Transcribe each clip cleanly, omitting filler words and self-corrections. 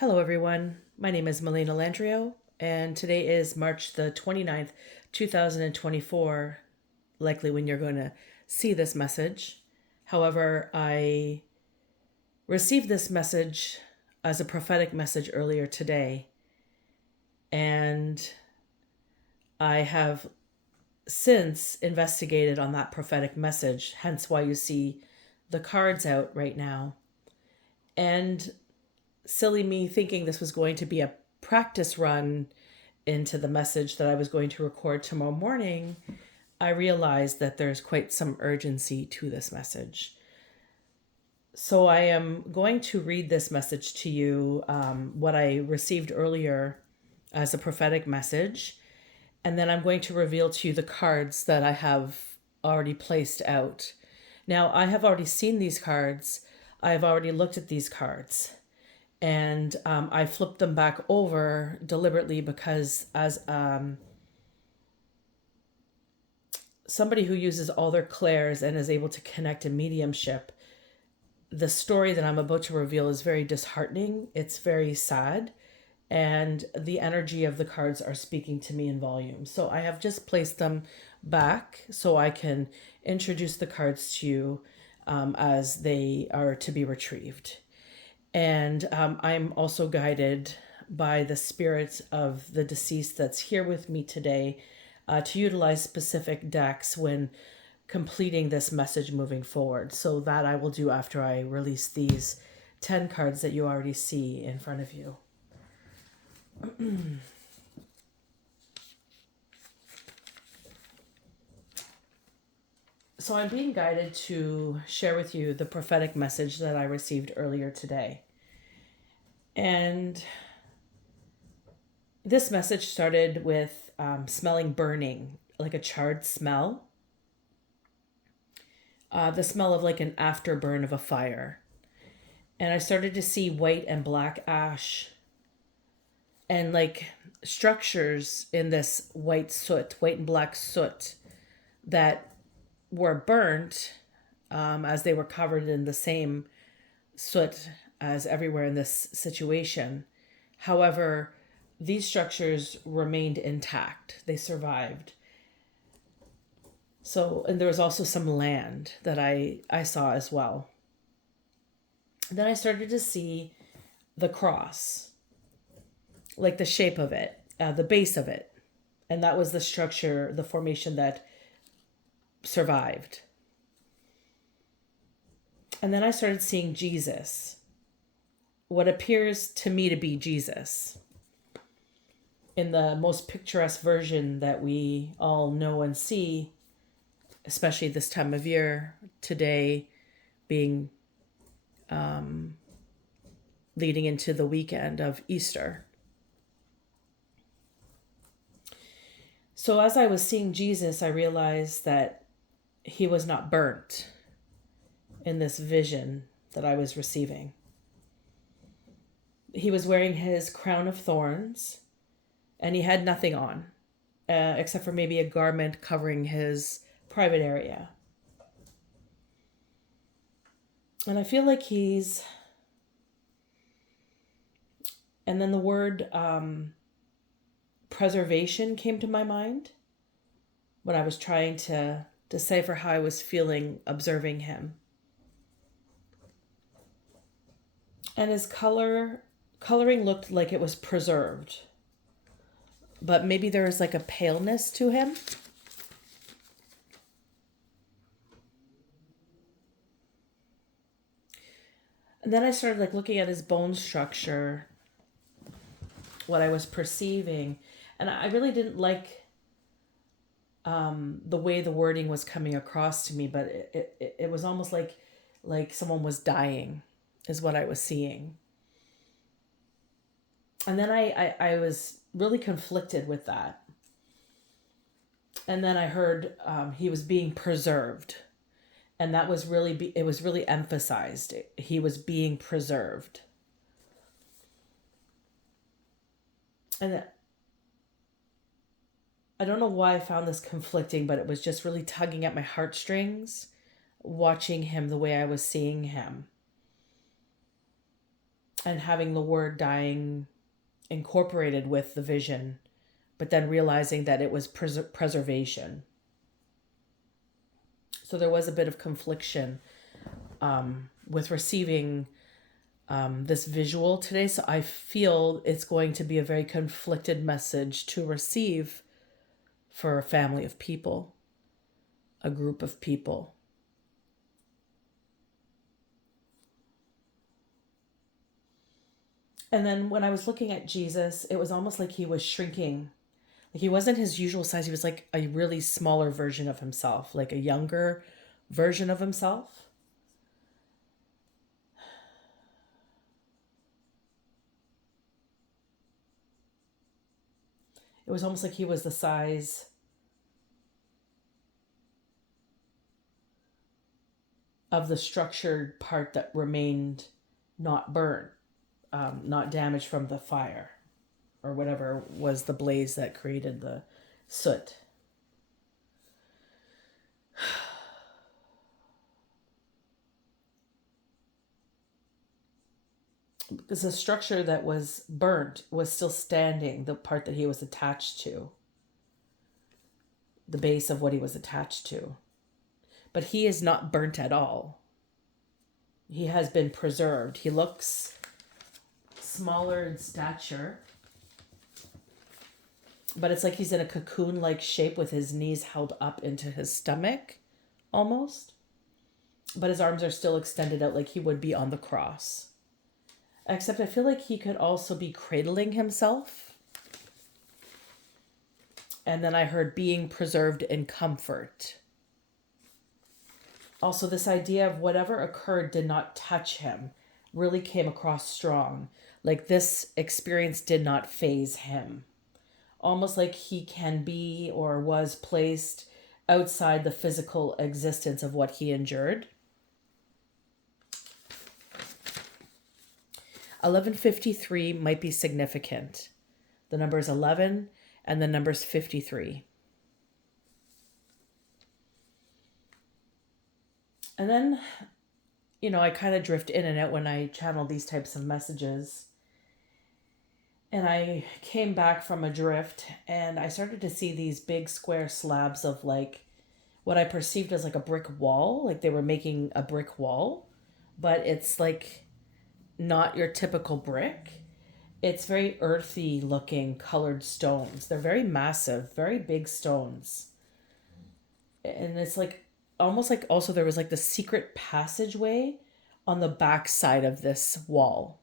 Hello, everyone. My name is Melena Landrio, and today is March the 29th, 2024, likely when you're going to see this message. However, I received this message as a prophetic message earlier today, and I have since investigated on that prophetic message, hence why you see the cards out right now. And silly me thinking this was going to be a practice run into the message that I was going to record tomorrow morning, I realized that there's quite some urgency to this message. So I am going to read this message to you, what I received earlier as a prophetic message, and then I'm going to reveal to you the cards that I have already placed out. Now, I have already seen these cards. I have already looked at these cards. And I flipped them back over deliberately because, as somebody who uses all their clairs and is able to connect to mediumship, the story that I'm about to reveal is very disheartening. It's very sad. And the energy of the cards are speaking to me in volume. So I have just placed them back so I can introduce the cards to you as they are to be retrieved. And I'm also guided by the spirit of the deceased that's here with me today to utilize specific decks when completing this message moving forward. So that I will do after I release these 10 cards that you already see in front of you. So I'm being guided to share with you the prophetic message that I received earlier today. And this message started with smelling burning, like a charred smell. The smell of like an afterburn of a fire. And I started to see white and black ash and like structures in this white and black soot that were burnt as they were covered in the same soot as everywhere in this situation. However, these structures remained intact. They survived. So, and there was also some land that I saw as well. Then I started to see the cross, like the shape of it, the base of it. And that was the structure, the formation that survived. And then I started seeing Jesus, what appears to me to be Jesus, in the most picturesque version that we all know and see, especially this time of year, today being leading into the weekend of Easter. So as I was seeing Jesus, I realized that he was not burnt in this vision that I was receiving. He was wearing his crown of thorns, and he had nothing on, except for maybe a garment covering his private area. And I feel like he's... And then the word preservation came to my mind when I was trying to decipher how I was feeling observing him. And his coloring looked like it was preserved. But maybe there was like a paleness to him. And then I started like looking at his bone structure, what I was perceiving, and I really didn't like the way the wording was coming across to me, but it was almost like someone was dying is what I was seeing. And then I was really conflicted with that. And then I heard he was being preserved. And that was really, it was really emphasized. He was being preserved. And I don't know why I found this conflicting, but it was just really tugging at my heartstrings, watching him the way I was seeing him. and having the word dying incorporated with the vision, but then realizing that it was preservation. So there was a bit of confliction with receiving this visual today. So I feel it's going to be a very conflicted message to receive for a family of people, a group of people. And then when I was looking at Jesus, it was almost like he was shrinking. Like he wasn't his usual size. He was like a really smaller version of himself, like a younger version of himself. It was almost like he was the size of the structured part that remained not burned, not damaged from the fire or whatever was the blaze that created the soot. Because the structure that was burnt was still standing, the part that he was attached to, the base of what he was attached to. But he is not burnt at all. He has been preserved. He looks smaller in stature, but it's like he's in a cocoon-like shape with his knees held up into his stomach, almost. But his arms are still extended out like he would be on the cross. Except I feel like he could also be cradling himself. And then I heard being preserved in comfort. Also, this idea of whatever occurred did not touch him really came across strong. Like this experience did not faze him. Almost like he can be or was placed outside the physical existence of what he endured. 1153 might be significant. The number is 11 and the number is 53. And then, I kind of drift in and out when I channel these types of messages. And I came back from a drift and I started to see these big square slabs of like what I perceived as like a brick wall. Like they were making a brick wall, but it's like not your typical brick. It's very earthy looking colored stones. They're very massive, very big stones. And it's like almost like also there was like the secret passageway on the back side of this wall.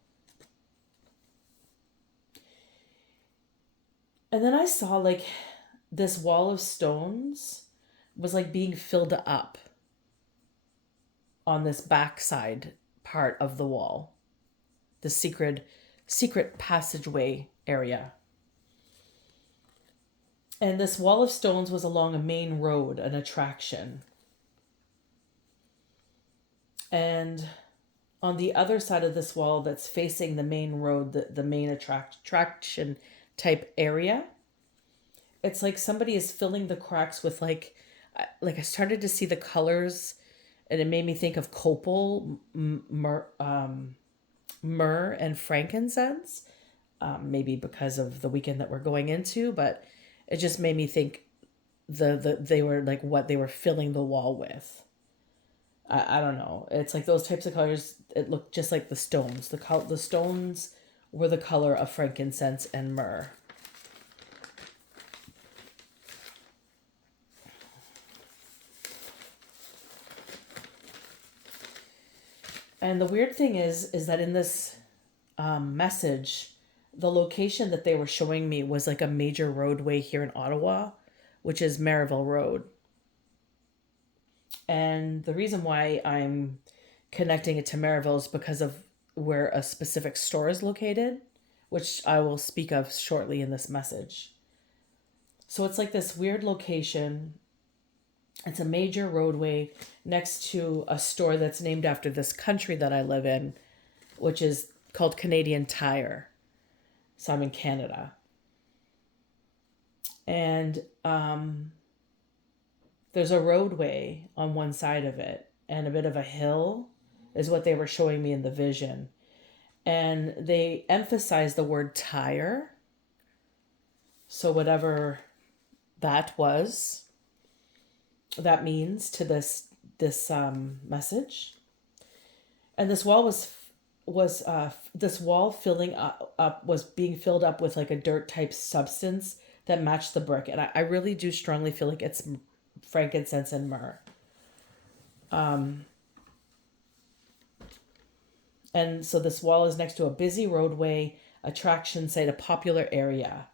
And then I saw like this wall of stones was like being filled up on this backside part of the wall, the secret passageway area. And this wall of stones was along a main road, an attraction. And on the other side of this wall that's facing the main road, the main attraction type area, it's like somebody is filling the cracks with like I started to see the colors and it made me think of copal, myrrh, and frankincense, maybe because of the weekend that we're going into, but it just made me think they were like what they were filling the wall with. I don't know. It's like those types of colors. It looked just like the stones. The stones were the color of frankincense and myrrh. And the weird thing is that in this message, the location that they were showing me was like a major roadway here in Ottawa, which is Maryville Road. And the reason why I'm connecting it to Maryville is because of where a specific store is located, which I will speak of shortly in this message. So it's like this weird location. It's a major roadway next to a store that's named after this country that I live in, which is called Canadian Tire. So I'm in Canada. And there's a roadway on one side of it and a bit of a hill is what they were showing me in the vision. And they emphasize the word tire. So whatever that was, that means to this message. And this wall was this wall filling up was being filled up with like a dirt type substance that matched the brick. And I really do strongly feel like it's frankincense and myrrh. And so this wall is next to a busy roadway, attraction site, a popular area.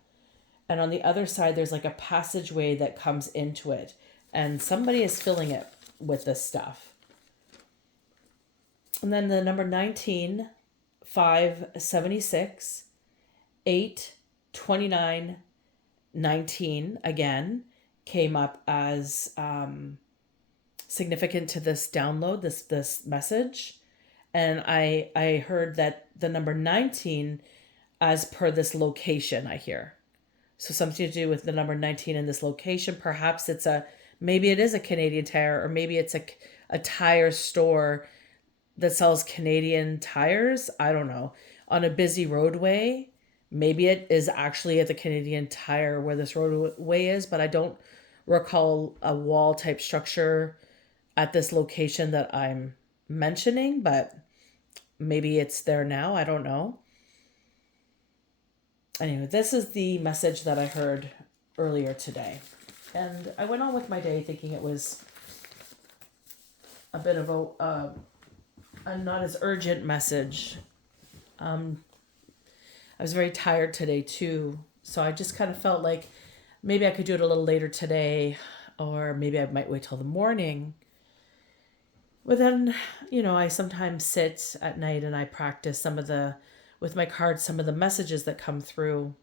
And on the other side, there's like a passageway that comes into it. And somebody is filling it with this stuff. And then the number 19, 576, 8, 29, 19 again came up as significant to this download, this message. And I heard that the number 19 as per this location I hear. So something to do with the number 19 in this location. Perhaps maybe it is a Canadian Tire, or maybe it's a tire store that sells Canadian tires. I don't know. On a busy roadway. Maybe it is actually at the Canadian Tire where this roadway is, but I don't recall a wall type structure at this location that I'm mentioning, but maybe it's there now. I don't know. Anyway, this is the message that I heard earlier today. And I went on with my day thinking it was a bit of a not as urgent message. I was very tired today too. So I just kind of felt like maybe I could do it a little later today, or maybe I might wait till the morning. But then, I sometimes sit at night and I practice with my cards, some of the messages that come through.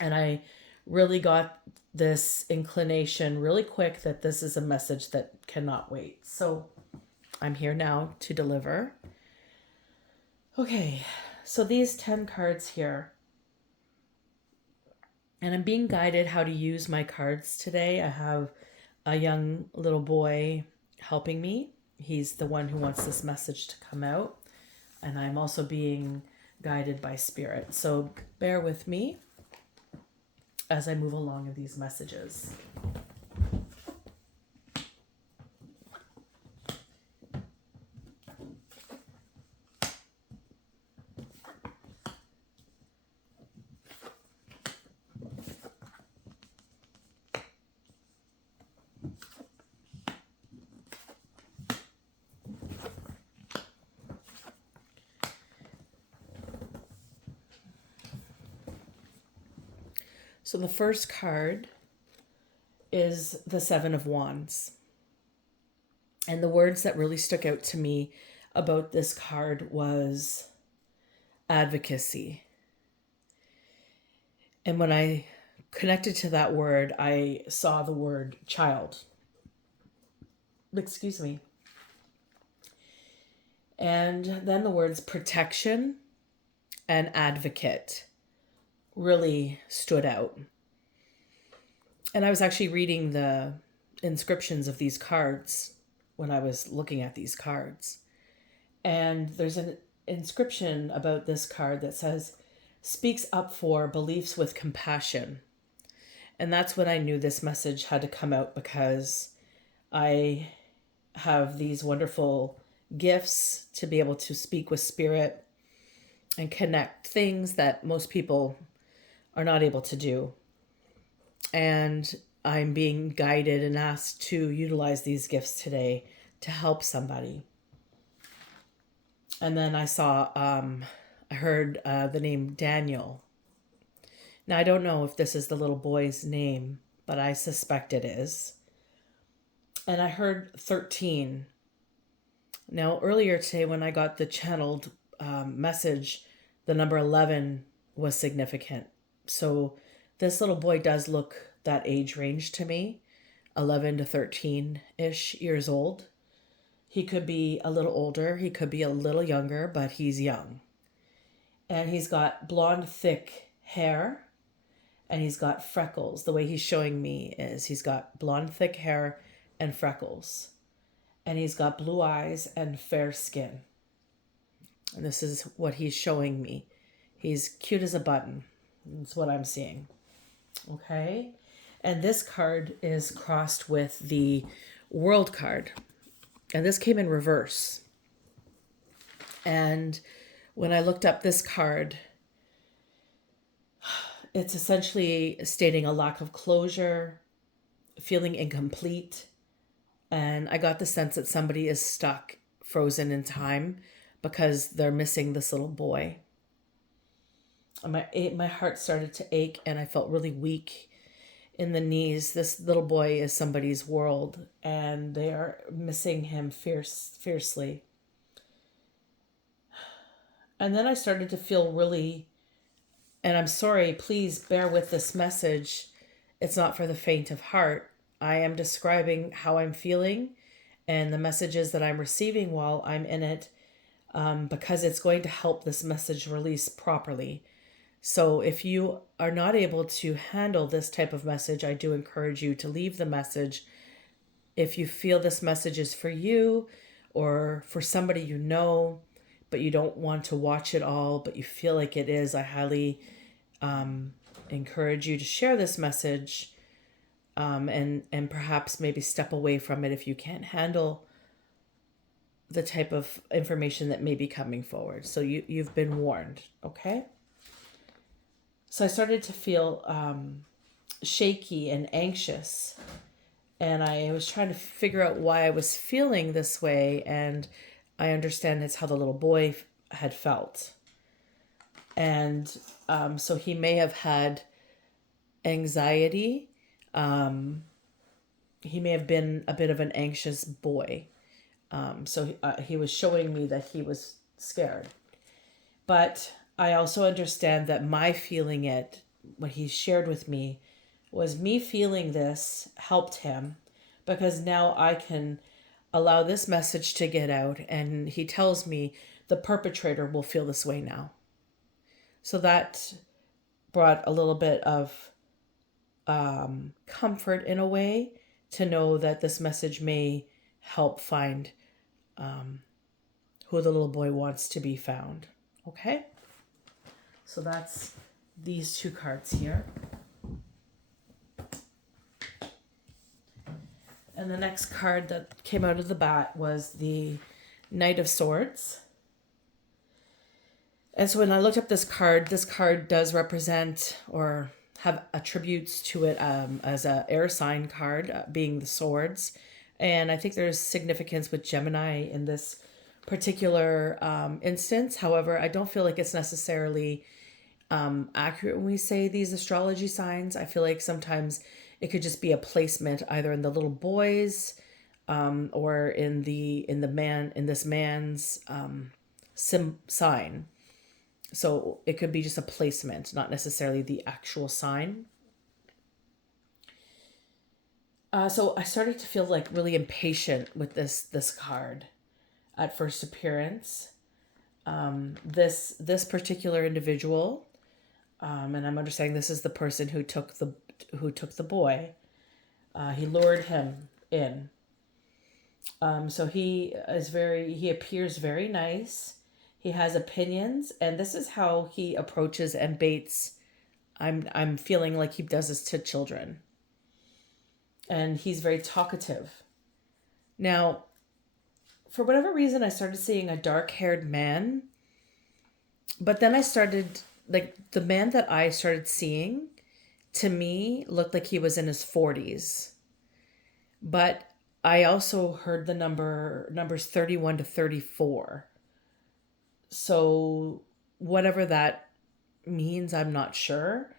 And I really got this inclination really quick that this is a message that cannot wait. So I'm here now to deliver. Okay, so these 10 cards here. And I'm being guided how to use my cards today. I have a young little boy helping me. He's the one who wants this message to come out. And I'm also being guided by spirit. So bear with me as I move along in these messages. So the first card is the Seven of Wands. And the words that really stuck out to me about this card was advocacy. And when I connected to that word, I saw the word child. Excuse me. And then the words protection and advocate really stood out. And I was actually reading the inscriptions of these cards when I was looking at these cards. And there's an inscription about this card that says, speaks up for beliefs with compassion. And that's when I knew this message had to come out, because I have these wonderful gifts to be able to speak with spirit and connect things that most people are not able to do. And I'm being guided and asked to utilize these gifts today to help somebody. And then I heard the name Daniel. Now, I don't know if this is the little boy's name, but I suspect it is. And I heard 13. Now, earlier today when I got the channeled message, the number 11 was significant. So this little boy does look that age range to me, 11 to 13-ish years old. He could be a little older, he could be a little younger, but he's young. And he's got blonde, thick hair, and he's got freckles. The way he's showing me is he's got blonde, thick hair and freckles. And he's got blue eyes and fair skin. And this is what he's showing me. He's cute as a button. That's what I'm seeing. Okay. And this card is crossed with the world card. And this came in reverse. And when I looked up this card, it's essentially stating a lack of closure, feeling incomplete. And I got the sense that somebody is stuck, frozen in time because they're missing this little boy. My heart started to ache and I felt really weak in the knees. This little boy is somebody's world and they are missing him fiercely. And then I started to feel really, and I'm sorry, please bear with this message. It's not for the faint of heart. I am describing how I'm feeling and the messages that I'm receiving while I'm in it, because it's going to help this message release properly. So if you are not able to handle this type of message, I do encourage you to leave the message. If you feel this message is for you or for somebody you know, but you don't want to watch it all, but you feel like it is, I highly encourage you to share this message, and perhaps maybe step away from it if you can't handle the type of information that may be coming forward. So you've been warned, okay? So I started to feel shaky and anxious, and I was trying to figure out why I was feeling this way, and I understand it's how the little boy had felt. And so he may have had anxiety. He may have been a bit of an anxious boy. So he was showing me that he was scared. But I also understand that my feeling it, what he shared with me, was me feeling this helped him because now I can allow this message to get out. And he tells me the perpetrator will feel this way now. So that brought a little bit of comfort in a way to know that this message may help find who the little boy wants to be found. Okay? So that's these two cards here. And the next card that came out of the bat was the Knight of Swords. And so when I looked up this card does represent or have attributes to it as a air sign card, being the swords. And I think there's significance with Gemini in this particular instance. However, I don't feel like it's necessarily accurate when we say these astrology signs. I feel like sometimes it could just be a placement either in the little boys or in this man's sign. So it could be just a placement, not necessarily the actual sign. So I started to feel like really impatient with this card at first appearance. This particular individual, and I'm understanding this is the person who took the boy. He lured him in. So he appears very nice. He has opinions, and this is how he approaches and baits. I'm feeling like he does this to children. And he's very talkative. Now, for whatever reason, I started seeing a dark-haired man. But then I started, like, the man that I started seeing, to me, looked like he was in his 40s. But I also heard the numbers 31 to 34. So whatever that means, I'm not sure.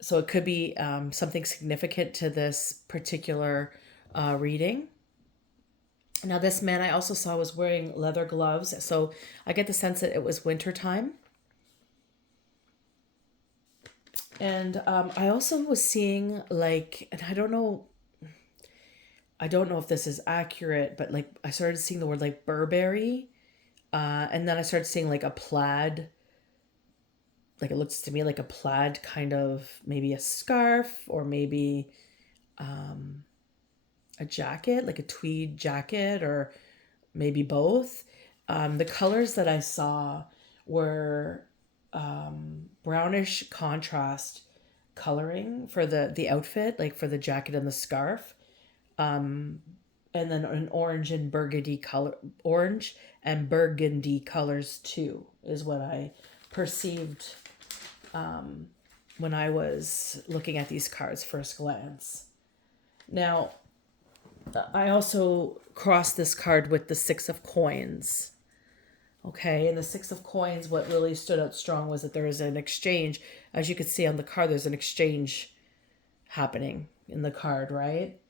So it could be something significant to this particular reading. Now, this man I also saw was wearing leather gloves. So I get the sense that it was wintertime. And I also was seeing, like, and I don't know if this is accurate, but like I started seeing the word like Burberry. And then I started seeing like a plaid, like it looks to me like a plaid kind of, maybe a scarf or maybe a jacket, like a tweed jacket or maybe both. The colors that I saw were brownish contrast coloring for the outfit, like for the jacket and the scarf, and then an orange and burgundy colors too, is what I perceived when I was looking at these cards first glance. Now, I also crossed this card with the Six of Coins. Okay, and the Six of Coins, what really stood out strong was that there is an exchange. As you can see on the card, there's an exchange happening in the card, right?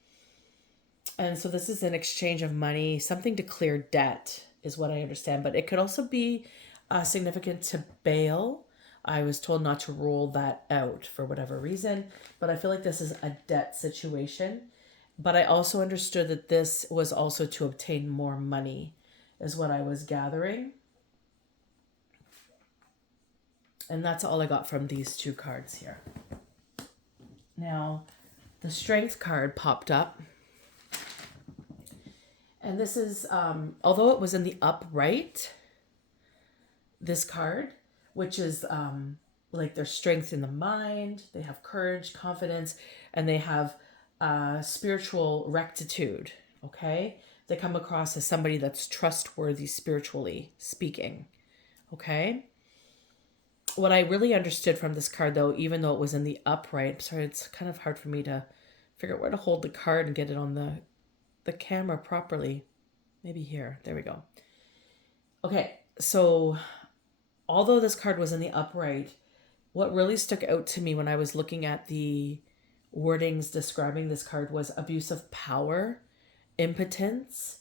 And so this is an exchange of money, something to clear debt, is what I understand. But it could also be significant to bail. I was told not to rule that out for whatever reason, but I feel like this is a debt situation. But I also understood that this was also to obtain more money, is what I was gathering. And that's all I got from these two cards here. Now, the Strength card popped up. And this is, although it was in the upright, this card, which is like their strength in the mind, they have courage, confidence, and they have spiritual rectitude, okay? They come across as somebody that's trustworthy spiritually speaking, okay? What I really understood from this card, though, even though it was in the upright, sorry, it's kind of hard for me to figure out where to hold the card and get it on the camera properly. Maybe here. There we go. Okay, so although this card was in the upright, what really stuck out to me when I was looking at the wordings describing this card was abuse of power, impotence,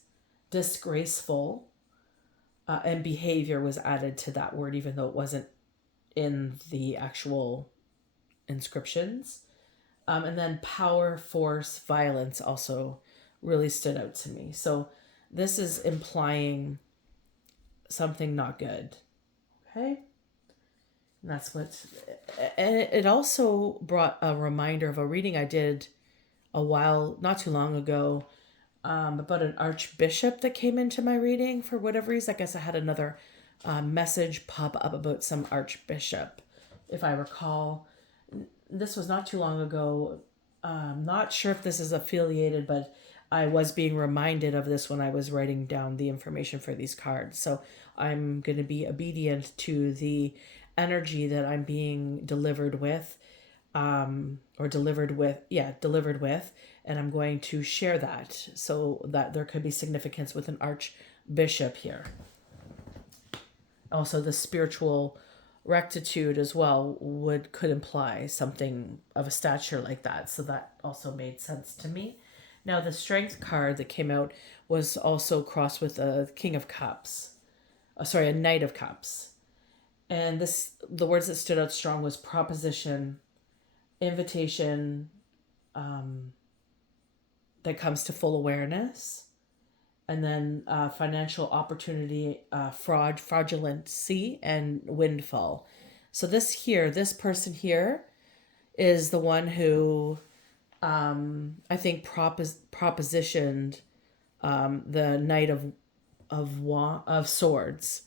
disgraceful, and behavior was added to that word, even though it wasn't in the actual inscriptions. And then power, force, violence also really stood out to me. So this is implying something not good. Okay? And that's what. And it also brought a reminder of a reading I did not too long ago, about an archbishop that came into my reading for whatever reason. I guess I had another message pop up about some archbishop, if I recall. This was not too long ago. Not sure if this is affiliated, but I was being reminded of this when I was writing down the information for these cards. So I'm going to be obedient to the energy that I'm being delivered with, and I'm going to share that so that there could be significance with an archbishop here. Also, the spiritual rectitude as well could imply something of a stature like that. So that also made sense to me. Now, the Strength card that came out was also crossed with a King of Cups. A Knight of Cups. And the words that stood out strong was proposition, invitation, that comes to full awareness, and then financial opportunity, fraudulency, and windfall. So this person here is the one who I think propositioned the Knight of Swords.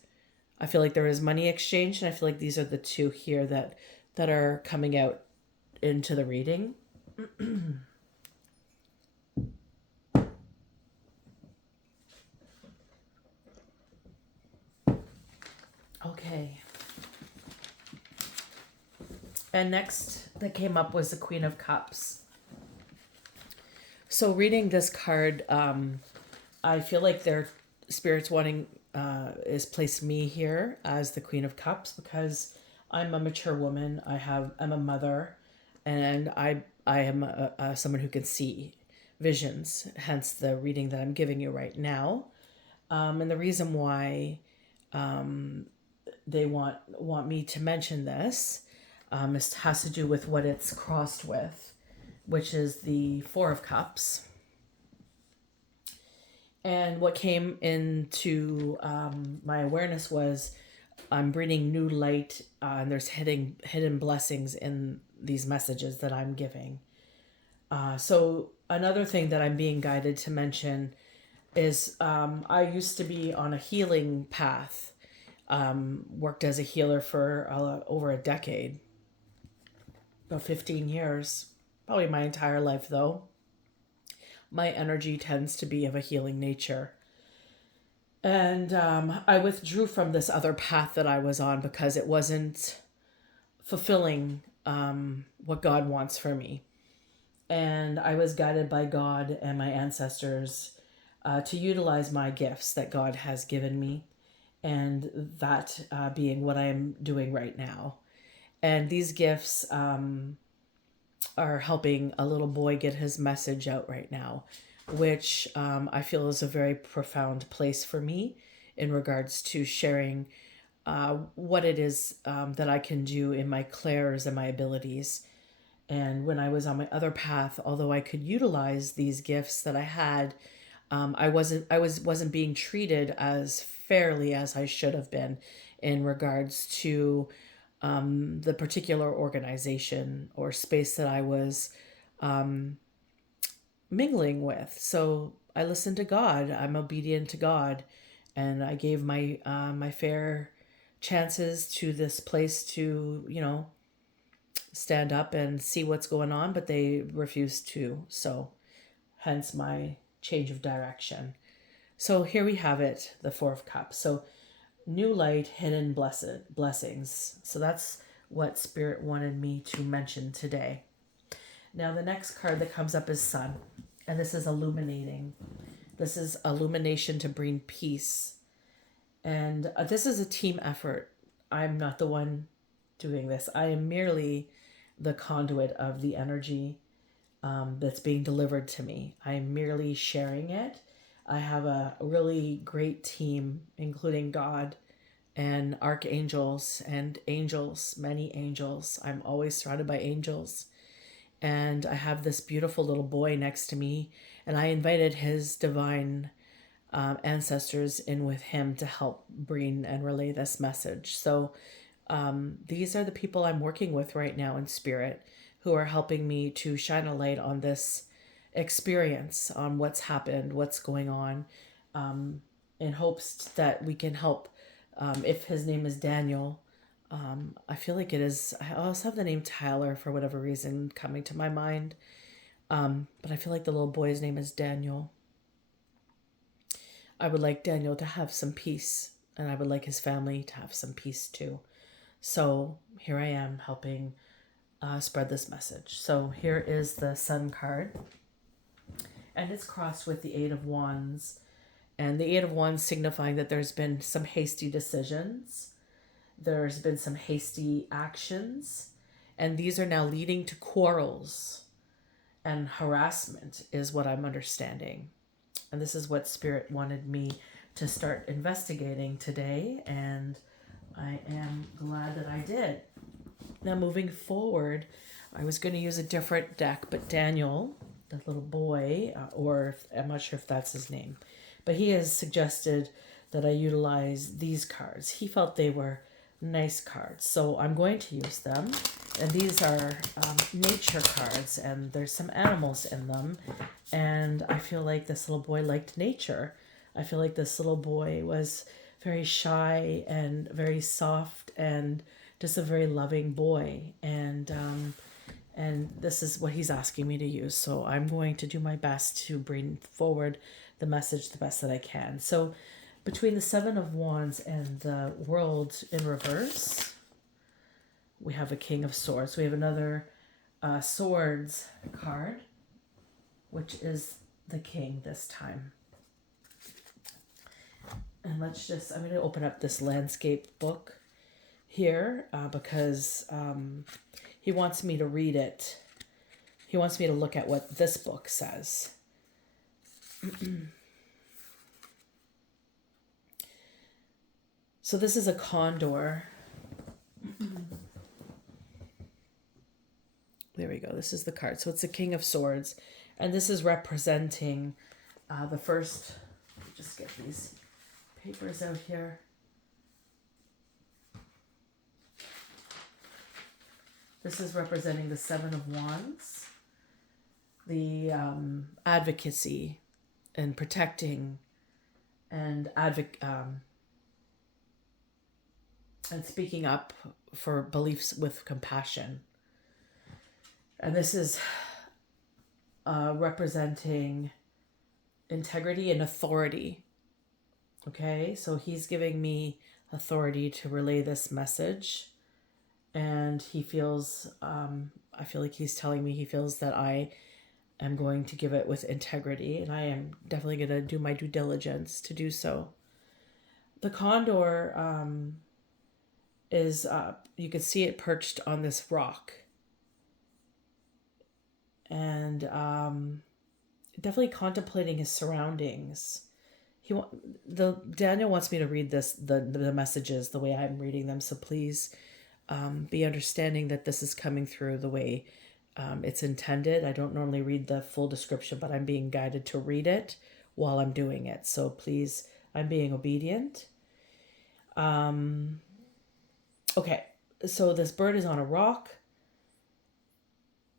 I feel like there is money exchange, and I feel like these are the two here that are coming out into the reading. Okay. And next that came up was the Queen of Cups. So reading this card, I feel like their spirits wanting is placed me here as the Queen of Cups because I'm a mature woman. I'm a mother, and I am someone who can see visions. Hence the reading that I'm giving you right now, and the reason why they want me to mention this has to do with what it's crossed with, which is the Four of Cups. And what came into my awareness was I'm bringing new light, and there's hidden blessings in these messages that I'm giving. So another thing that I'm being guided to mention is I used to be on a healing path, worked as a healer for over a decade, about 15 years, probably my entire life though. My energy tends to be of a healing nature. And I withdrew from this other path that I was on because it wasn't fulfilling what God wants for me. And I was guided by God and my ancestors to utilize my gifts that God has given me, and that being what I am doing right now. And these gifts are helping a little boy get his message out right now, which I feel is a very profound place for me in regards to sharing what it is that I can do in my clairs and my abilities. And when I was on my other path, although I could utilize these gifts that I had, I wasn't being treated as fairly as I should have been in regards to the particular organization or space that I was mingling with. So I listened to God. I'm obedient to God, and I gave my fair chances to this place to stand up and see what's going on, but they refused to. So hence my change of direction. So here we have it, the Four of Cups. So new light, hidden blessings. So that's what Spirit wanted me to mention today. Now the next card that comes up is Sun, and this is illuminating. This is illumination to bring peace. And this is a team effort. I'm not the one doing this. I am merely the conduit of the energy that's being delivered to me. I'm merely sharing it. I have a really great team, including God and archangels and angels, many angels. I'm always surrounded by angels. And I have this beautiful little boy next to me, and I invited his divine ancestors in with him to help bring and relay this message. So these are the people I'm working with right now in spirit, who are helping me to shine a light on this experience, on what's happened, what's going on, in hopes that we can help. If his name is Daniel, I feel like it is. I also have the name Tyler for whatever reason coming to my mind, but I feel like the little boy's name is Daniel. I would like Daniel to have some peace, and I would like his family to have some peace too. So here I am helping spread this message. So here is the Sun card, and it's crossed with the Eight of Wands, and the Eight of Wands signifying that there's been some hasty decisions, there's been some hasty actions, and these are now leading to quarrels and harassment is what I'm understanding. And this is what Spirit wanted me to start investigating today, and I am glad that I did. Now, moving forward, I was going to use a different deck, but Daniel, the little boy, or I'm not sure if that's his name, but he has suggested that I utilize these cards. He felt they were nice cards, so I'm going to use them. And these are nature cards, and there's some animals in them. And I feel like this little boy liked nature. I feel like this little boy was very shy and very soft and just a very loving boy. And this is what he's asking me to use. So I'm going to do my best to bring forward the message the best that I can. So between the Seven of Wands and the World in reverse, we have a King of Swords. We have another Swords card, which is the King this time. And I'm going to open up this landscape book here because he wants me to read it. He wants me to look at what this book says. So this is a condor. There we go. This is the card. So it's the King of Swords. And this is representing the first... Let me just get these papers out here. This is representing the Seven of Wands. The advocacy and protecting and and speaking up for beliefs with compassion. And this is representing integrity and authority. Okay, so he's giving me authority to relay this message, and he feels, I feel like he's telling me he feels that I am going to give it with integrity, and I am definitely going to do my due diligence to do so. The condor is, you can see it perched on this rock, and definitely contemplating his surroundings. Daniel wants me to read the messages the way I'm reading them, so please be understanding that this is coming through the way it's intended. I don't normally read the full description, but I'm being guided to read it while I'm doing it. So please, I'm being obedient. Okay, so this bird is on a rock,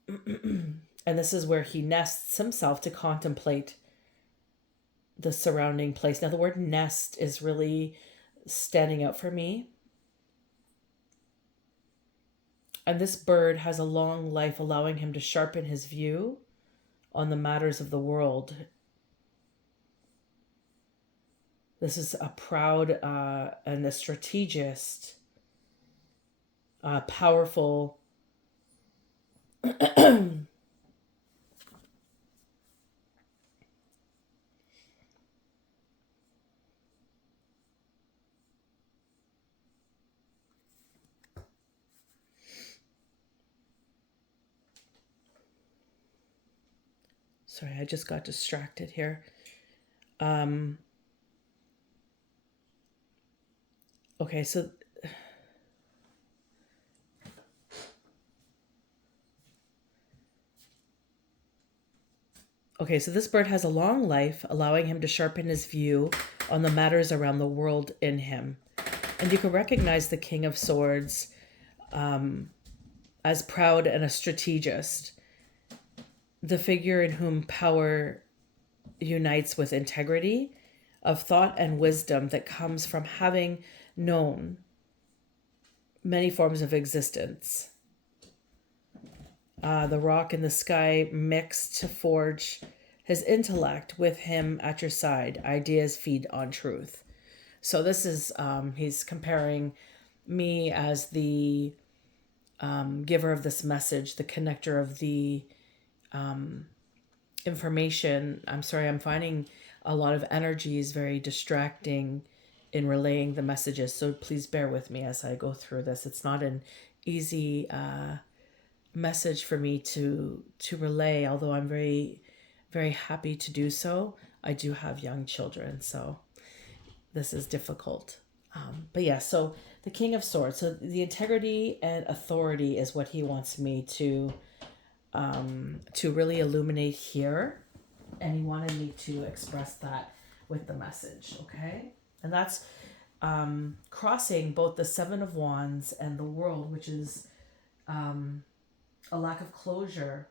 and this is where he nests himself to contemplate the surrounding place. Now, the word nest is really standing out for me. And this bird has a long life, allowing him to sharpen his view on the matters of the world. This is a proud and a strategist, powerful. Sorry, I just got distracted here. Okay, so this bird has a long life, allowing him to sharpen his view on the matters around the world in him. And you can recognize the King of Swords as proud and a strategist, the figure in whom power unites with integrity of thought and wisdom that comes from having known many forms of existence. The rock and the sky mix to forge his intellect. With him at your side, ideas feed on truth. So this is, he's comparing me as the giver of this message, the connector of the information. I'm sorry, I'm finding a lot of energy is very distracting in relaying the messages. So please bear with me as I go through this. It's not an easy message for me to relay, although I'm very, very happy to do so. I do have young children, so this is difficult. But yeah, so the King of Swords. So the integrity and authority is what he wants me to really illuminate here. And he wanted me to express that with the message, okay? And that's crossing both the Seven of Wands and the World, which is a lack of closure.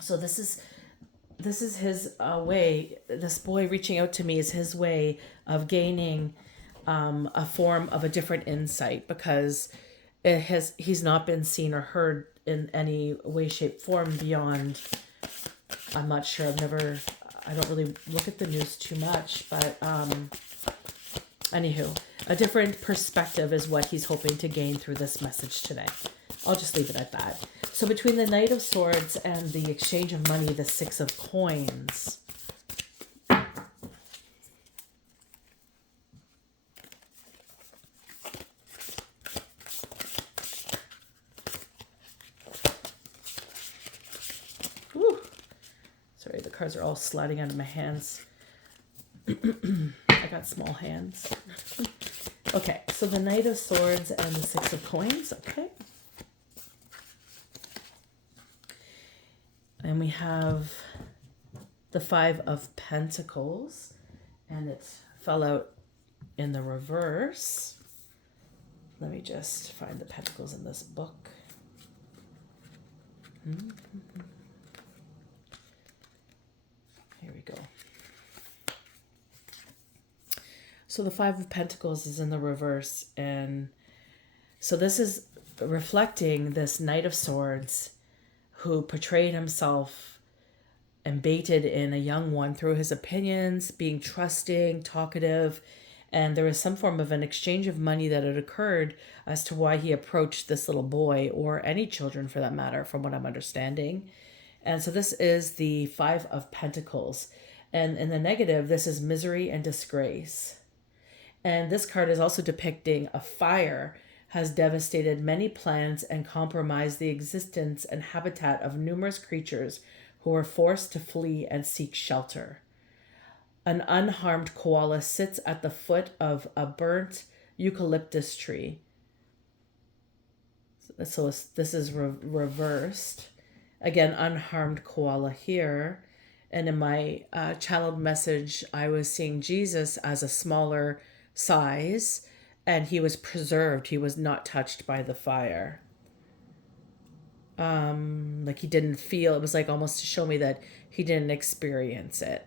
So this is his way. This boy reaching out to me is his way of gaining a form of a different insight, because he's not been seen or heard in any way, shape, form beyond. I'm not sure. I don't really look at the news too much, but anywho, a different perspective is what he's hoping to gain through this message today. I'll just leave it at that. So between the Knight of Swords and the exchange of money, the Six of Coins. Whew. Sorry, the cards are all sliding out of my hands. I got small hands. Okay, so the Knight of Swords and the Six of Coins, okay. And we have the Five of Pentacles, and it fell out in the reverse. Let me just find the pentacles in this book. Here we go. So the Five of Pentacles is in the reverse. And so this is reflecting this Knight of Swords who portrayed himself and baited in a young one through his opinions, being trusting, talkative, and there was some form of an exchange of money that had occurred as to why he approached this little boy, or any children for that matter, from what I'm understanding. And so this is the Five of Pentacles. And in the negative, this is misery and disgrace. And this card is also depicting a fire has devastated many plants and compromised the existence and habitat of numerous creatures who were forced to flee and seek shelter. An unharmed koala sits at the foot of a burnt eucalyptus tree. So this is reversed. Again, unharmed koala here. And in my channeled message, I was seeing Jesus as a smaller size, and he was preserved. He was not touched by the fire. Like he didn't feel, it was like almost to show me that he didn't experience it.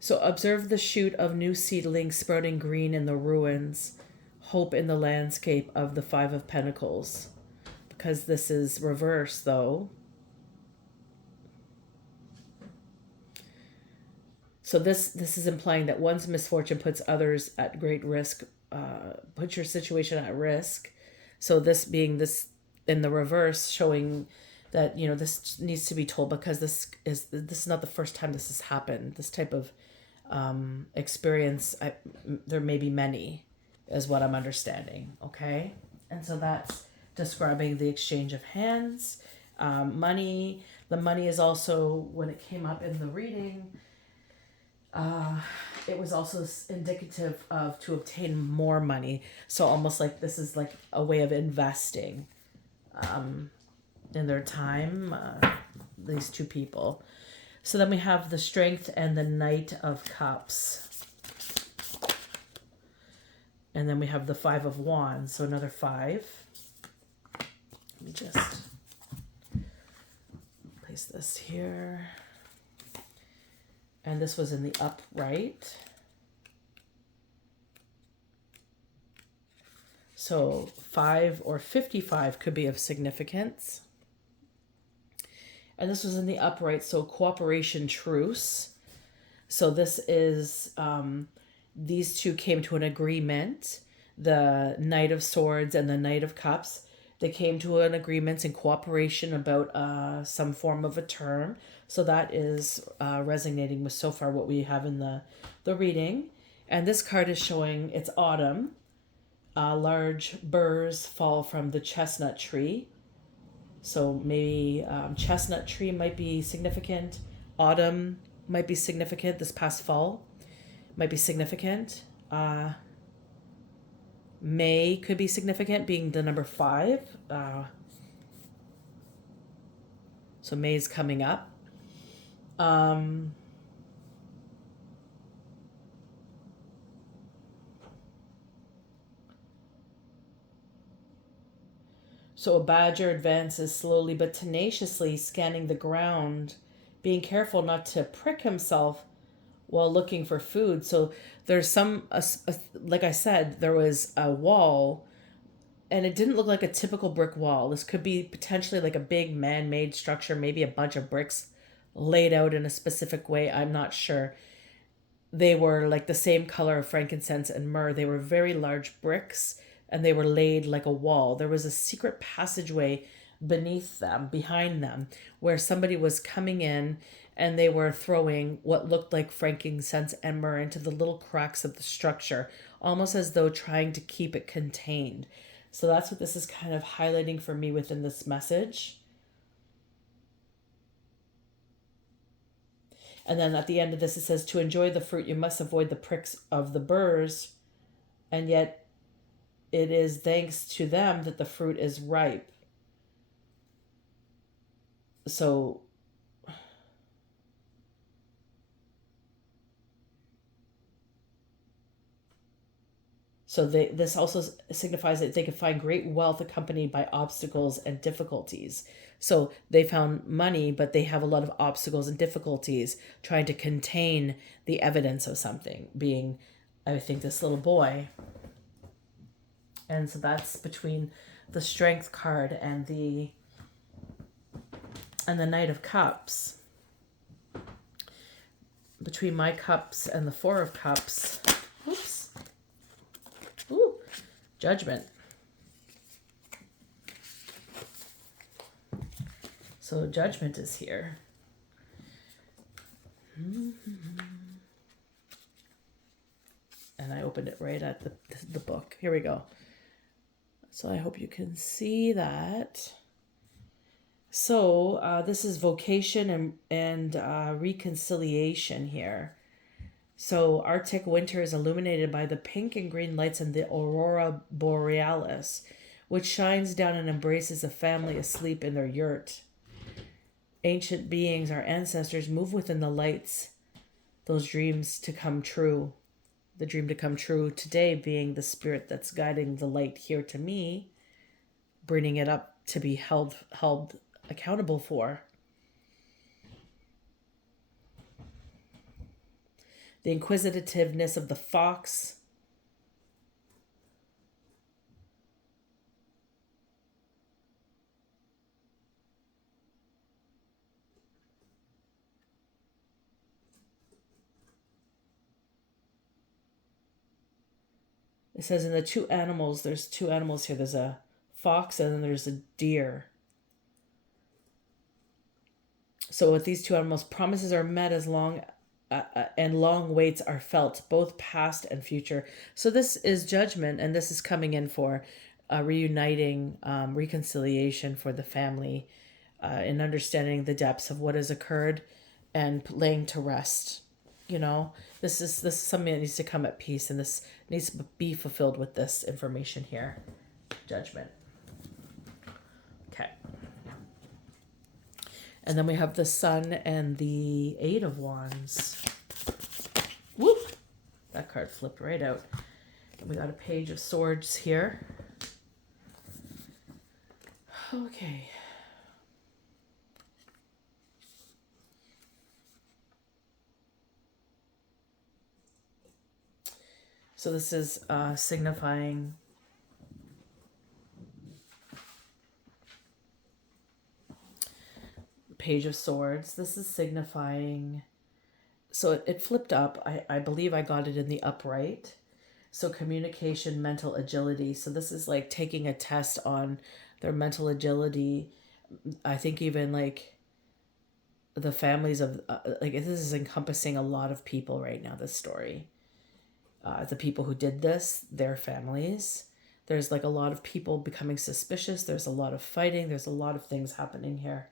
So observe the shoot of new seedlings sprouting green in the ruins, hope in the landscape of the Five of Pentacles. Because this is reverse, though. So this is implying that one's misfortune puts others at great risk, puts your situation at risk. So this being this in the reverse, showing that, you know, this needs to be told, because this is not the first time this has happened. This type of experience, there may be many, is what I'm understanding. Okay, and so that's describing the exchange of hands, money. The money is also, when it came up in the reading, it was also indicative of to obtain more money. So almost like this is like a way of investing in their time, these two people. So then we have the Strength and the Knight of Cups. And then we have the Five of Wands, so another five. Let me just place this here. And this was in the upright. So 5 or 55 could be of significance. And this was in the upright, so cooperation, truce. So this is, these two came to an agreement. The Knight of Swords and the Knight of Cups. They came to an agreement in cooperation about some form of a term. So that is resonating with so far what we have in the reading. And this card is showing it's autumn. Large burrs fall from the chestnut tree. So maybe chestnut tree might be significant. Autumn might be significant. This past fall might be significant. May could be significant, being the number 5. So May is coming up. So a badger advances slowly but tenaciously, scanning the ground, being careful not to prick himself while looking for food. So there's some, like I said, there was a wall, and it didn't look like a typical brick wall. This could be potentially like a big man-made structure, maybe a bunch of bricks laid out in a specific way. I'm not sure. They were like the same color of frankincense and myrrh. They were very large bricks, and they were laid like a wall. There was a secret passageway beneath them, behind them, where somebody was coming in, and they were throwing what looked like frankincense and myrrh into the little cracks of the structure, almost as though trying to keep it contained. So that's what this is kind of highlighting for me within this message. And then at the end of this, it says, to enjoy the fruit, you must avoid the pricks of the burrs, and yet it is thanks to them that the fruit is ripe. So So this also signifies that they could find great wealth accompanied by obstacles and difficulties. So they found money, but they have a lot of obstacles and difficulties trying to contain the evidence of something, being, I think, this little boy. And so that's between the Strength card and the Knight of Cups. Between my cups and the Four of Cups. Oops. Ooh. Judgment. So Judgment is here. And I opened it right at the book. Here we go. So I hope you can see that. So this is vocation and reconciliation here. So Arctic winter is illuminated by the pink and green lights in the aurora borealis, which shines down and embraces a family asleep in their yurt. Ancient beings, our ancestors, move within the lights, those dreams to come true. The dream to come true today being the spirit that's guiding the light here to me, bringing it up to be held accountable for. The inquisitiveness of the fox. It says in the two animals, there's two animals here. There's a fox and then there's a deer. So with these two animals, promises are met as long and long waits are felt, both past and future. So this is Judgment, and this is coming in for reuniting, reconciliation for the family, in understanding the depths of what has occurred and laying to rest. You know, this is something that needs to come at peace, and this needs to be fulfilled with this information here. Judgment. Okay. And then we have the Sun and the Eight of Wands. Whoop! That card flipped right out. And we got a Page of Swords here. Okay. So this is signifying Page of Swords. This is signifying, so it flipped up. I believe I got it in the upright. So communication, mental agility. So this is like taking a test on their mental agility. I think even like the families of, like this is encompassing a lot of people right now, this story. The people who did this, their families. There's like a lot of people becoming suspicious. There's a lot of fighting. There's a lot of things happening here.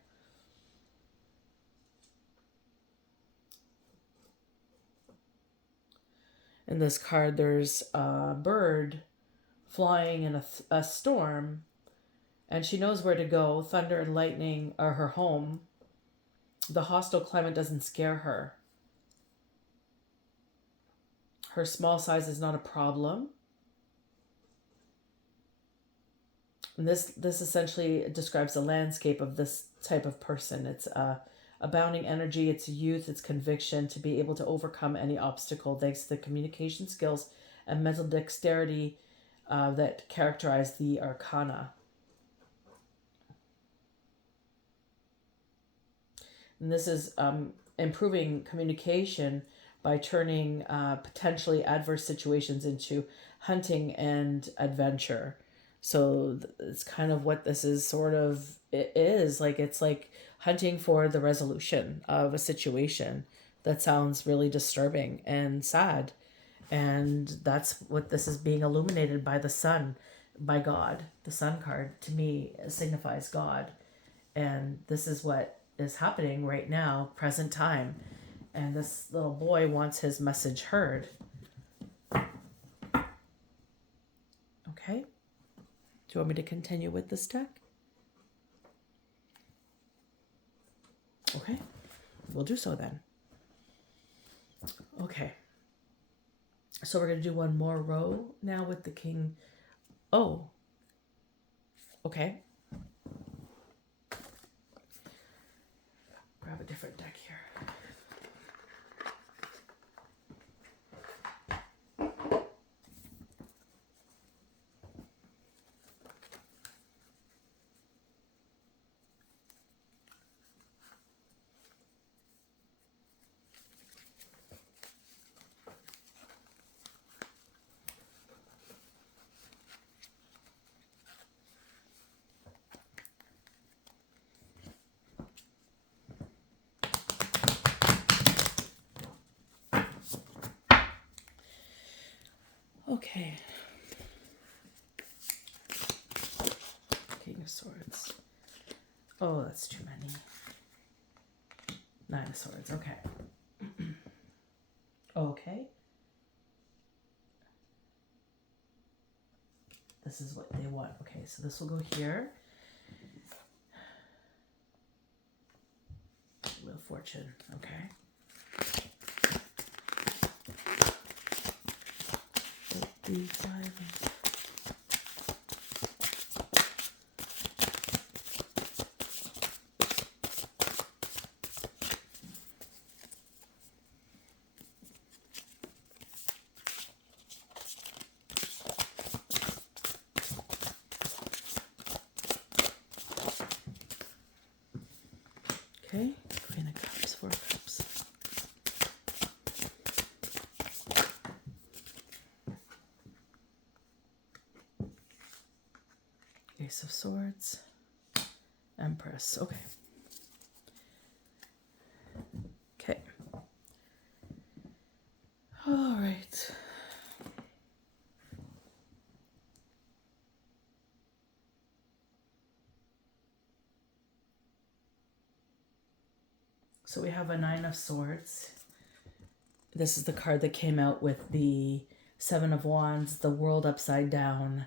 In this card, there's a bird flying in a storm, and she knows where to go. Thunder and lightning are her home. The hostile climate doesn't scare her. Her small size is not a problem. And this essentially describes the landscape of this type of person. It's abounding energy, it's youth, it's conviction to be able to overcome any obstacle thanks to the communication skills and mental dexterity that characterize the arcana. And this is improving communication by turning potentially adverse situations into hunting and adventure. So it's kind of what this is sort of, it is like, it's like hunting for the resolution of a situation that sounds really disturbing and sad. And that's what this is being illuminated by the sun, by God. The sun card to me signifies God. And this is what is happening right now, present time. And this little boy wants his message heard. Okay. Do you want me to continue with this deck? Okay, we'll do so then. Okay. So we're going to do one more row now with the king. Oh, okay. Grab a different deck here. Okay. King of Swords. Oh, that's too many. Nine of Swords. Okay. Okay. This is what they want. Okay, so this will go here. Wheel of Fortune. Okay. 55. Okay, Queen of Cups, Four of Cups. Ace of Swords. Empress. Okay. Okay. All right. So we have a Nine of Swords. This is the card that came out with the Seven of Wands, the World upside down,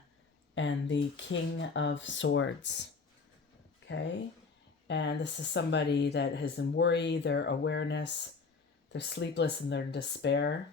and the King of Swords. Okay. And this is somebody that has in worry, their awareness, they're sleepless, and their despair.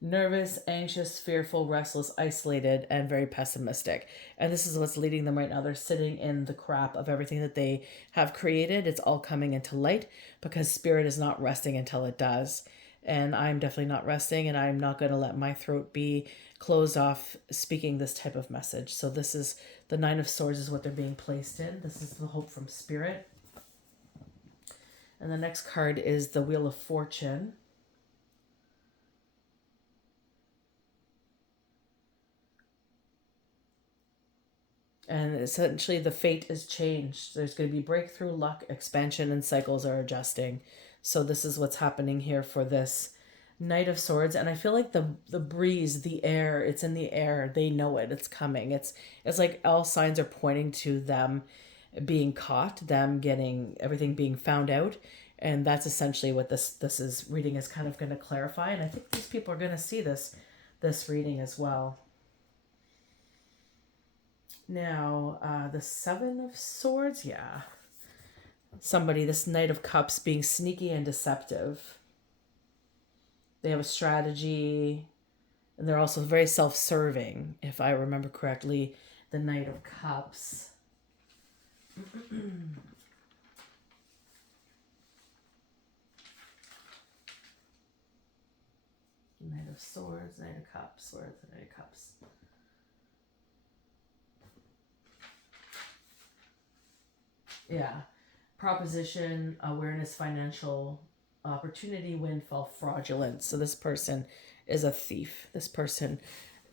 Nervous, anxious, fearful, restless, isolated, and very pessimistic. And this is what's leading them right now. They're sitting in the crap of everything that they have created. It's all coming into light because spirit is not resting until it does. And I'm definitely not resting, and I'm not going to let my throat be closed off speaking this type of message. So this is the Nine of Swords is what they're being placed in. This is the hope from spirit. And the next card is the Wheel of Fortune. And essentially, the fate is changed. There's going to be breakthrough, luck, expansion, and cycles are adjusting. So this is what's happening here for this Knight of Swords. And I feel like the breeze, the air, it's in the air. They know it. It's coming. It's like all signs are pointing to them being caught, them getting everything being found out. And that's essentially what this is reading is kind of going to clarify. And I think these people are going to see this reading as well. Now, the Seven of Swords, yeah. Somebody, this Knight of Cups, being sneaky and deceptive. They have a strategy, and they're also very self-serving, if I remember correctly, the Knight of Cups. Knight of Swords, Knight of Cups. Where's the Knight of Cups? Yeah. Proposition, awareness, financial opportunity, windfall, fraudulent. So this person is a thief. This person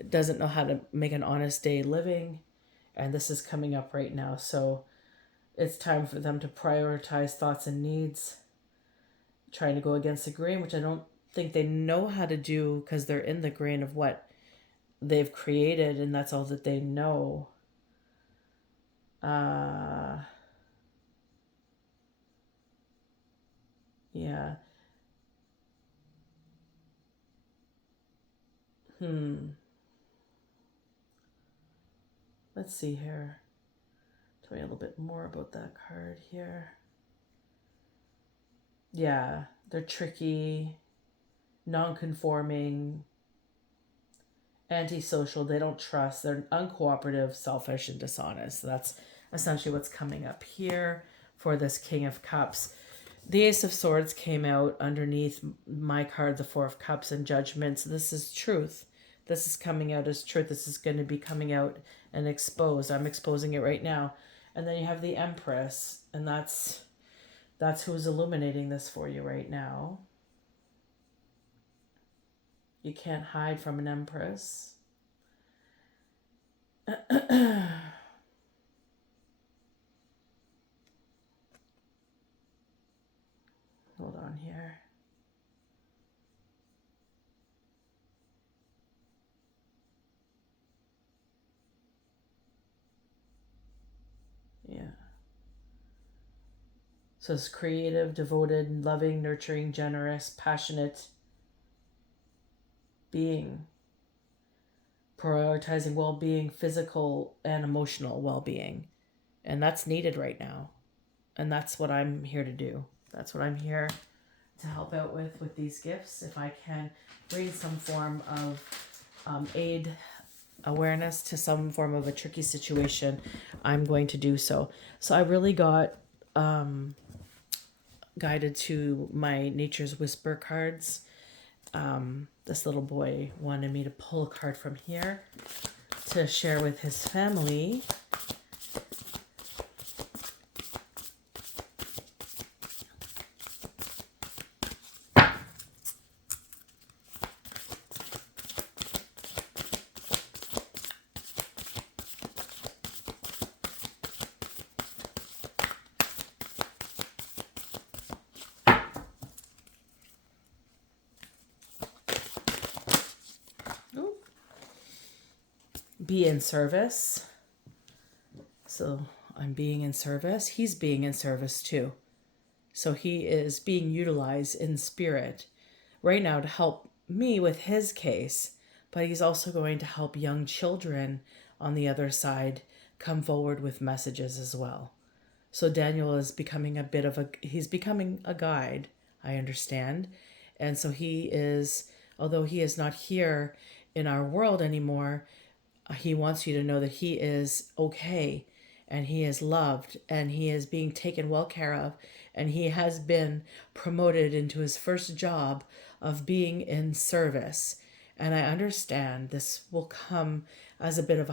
doesn't know how to make an honest day living. And this is coming up right now. So it's time for them to prioritize thoughts and needs, trying to go against the grain, which I don't think they know how to do because they're in the grain of what they've created, and that's all that they know. Yeah. Let's see here. Tell me a little bit more about that card here. Yeah, they're tricky, non-conforming, antisocial. They don't trust. They're uncooperative, selfish, and dishonest. That's essentially what's coming up here for this King of Cups. The Ace of Swords came out underneath my card, the Four of Cups and Judgment. So this is truth. This is coming out as truth. This is going to be coming out and exposed. I'm exposing it right now. And then you have the Empress, and that's who's illuminating this for you right now. You can't hide from an Empress. Hold on here. Yeah. So it's creative, devoted, loving, nurturing, generous, passionate being. Prioritizing well-being, physical and emotional well-being. And that's needed right now. And that's what I'm here to do. That's what I'm here to help out with these gifts. If I can bring some form of aid, awareness to some form of a tricky situation, I'm going to do so. So I really got guided to my Nature's Whisper cards. This little boy wanted me to pull a card from here to share with his family. Be in service. So I'm being in service. He's being in service too. So he is being utilized in spirit right now to help me with his case, but he's also going to help young children on the other side come forward with messages as well. So Daniel is becoming he's becoming a guide, I understand. And so he is, although he is not here in our world anymore, he wants you to know that he is okay and he is loved and he is being taken well care of, and he has been promoted into his first job of being in service. And I understand this will come as a bit of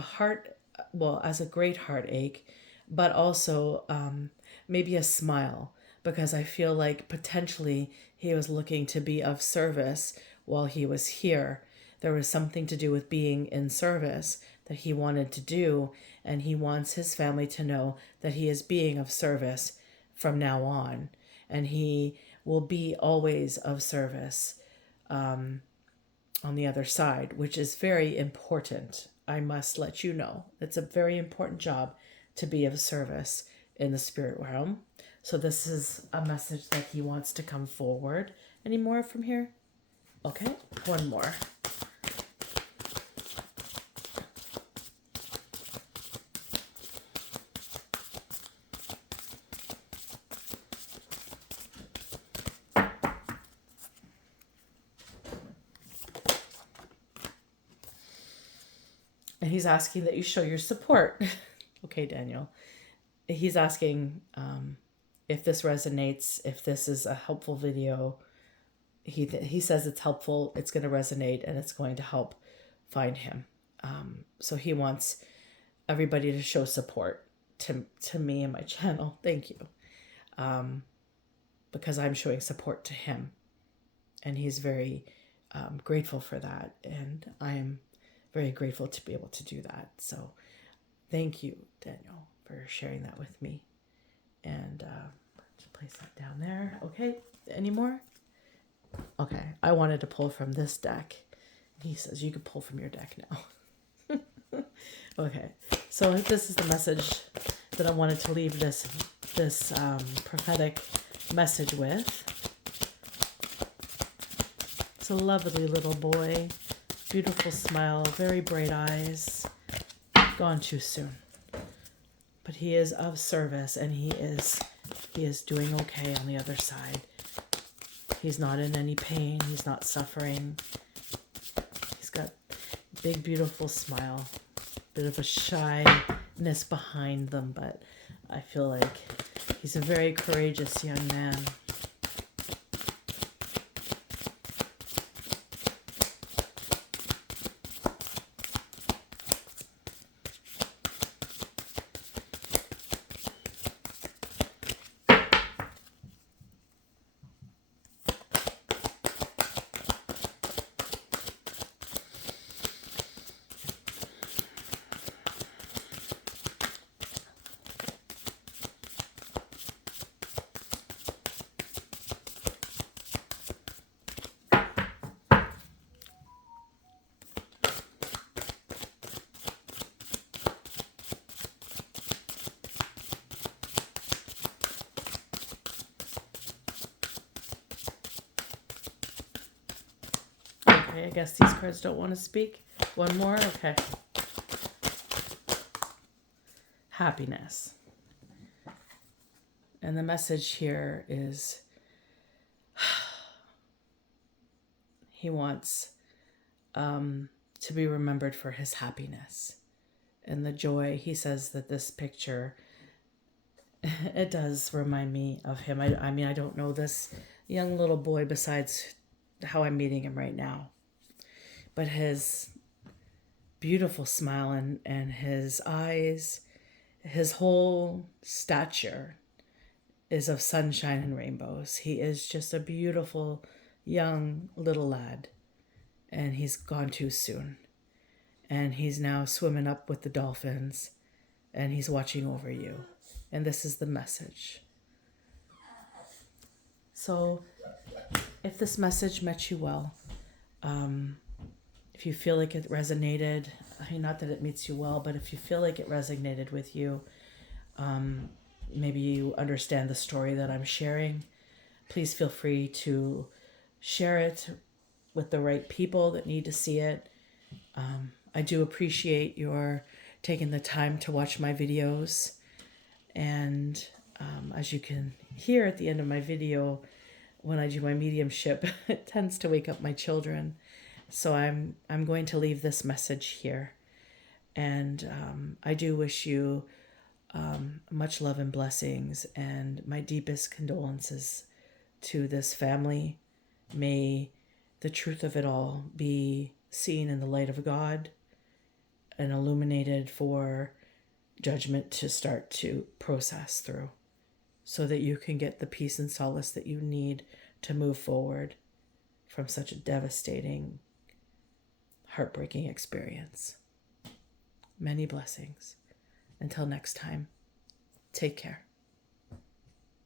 as a great heartache, but also maybe a smile, because I feel like potentially he was looking to be of service while he was here. There was something to do with being in service that he wanted to do, and he wants his family to know that he is being of service from now on, and he will be always of service on the other side, which is very important. I must let you know it's a very important job to be of service in the spirit realm. So this is a message that he wants to come forward. Any more from here? Okay, one more. And he's asking that you show your support. Okay, Daniel. He's asking if this resonates, if this is a helpful video. He says it's helpful, it's going to resonate, and it's going to help find him. So he wants everybody to show support to me and my channel. Thank you. Because I'm showing support to him. And he's very grateful for that. And I am very grateful to be able to do that. So thank you, Daniel, for sharing that with me. And just place that down there. Okay, any more? Okay, I wanted to pull from this deck. He says you can pull from your deck now. Okay, so this is the message that I wanted to leave this prophetic message with. It's a lovely little boy, beautiful smile, very bright eyes. Gone too soon, but he is of service, and he is doing okay on the other side. He's not in any pain. He's not suffering. He's got a big, beautiful smile. Bit of a shyness behind them, but I feel like he's a very courageous young man. Okay, I guess these cards don't want to speak. One more? Okay. Happiness. And the message here is he wants to be remembered for his happiness and the joy. He says that this picture, it does remind me of him. I mean, I don't know this young little boy besides how I'm meeting him right now. But his beautiful smile and his eyes, his whole stature is of sunshine and rainbows. He is just a beautiful young little lad, and he's gone too soon. And he's now swimming up with the dolphins, and he's watching over you. And this is the message. So if this message met you well, if you feel like it resonated, I mean, not that it meets you well, but if you feel like it resonated with you, maybe you understand the story that I'm sharing, please feel free to share it with the right people that need to see it. I do appreciate your taking the time to watch my videos. And as you can hear at the end of my video, when I do my mediumship, it tends to wake up my children. So I'm going to leave this message here. And I do wish you much love and blessings, and my deepest condolences to this family. May the truth of it all be seen in the light of God and illuminated for judgment to start to process through, so that you can get the peace and solace that you need to move forward from such a devastating, heartbreaking experience. Many blessings. Until next time, take care.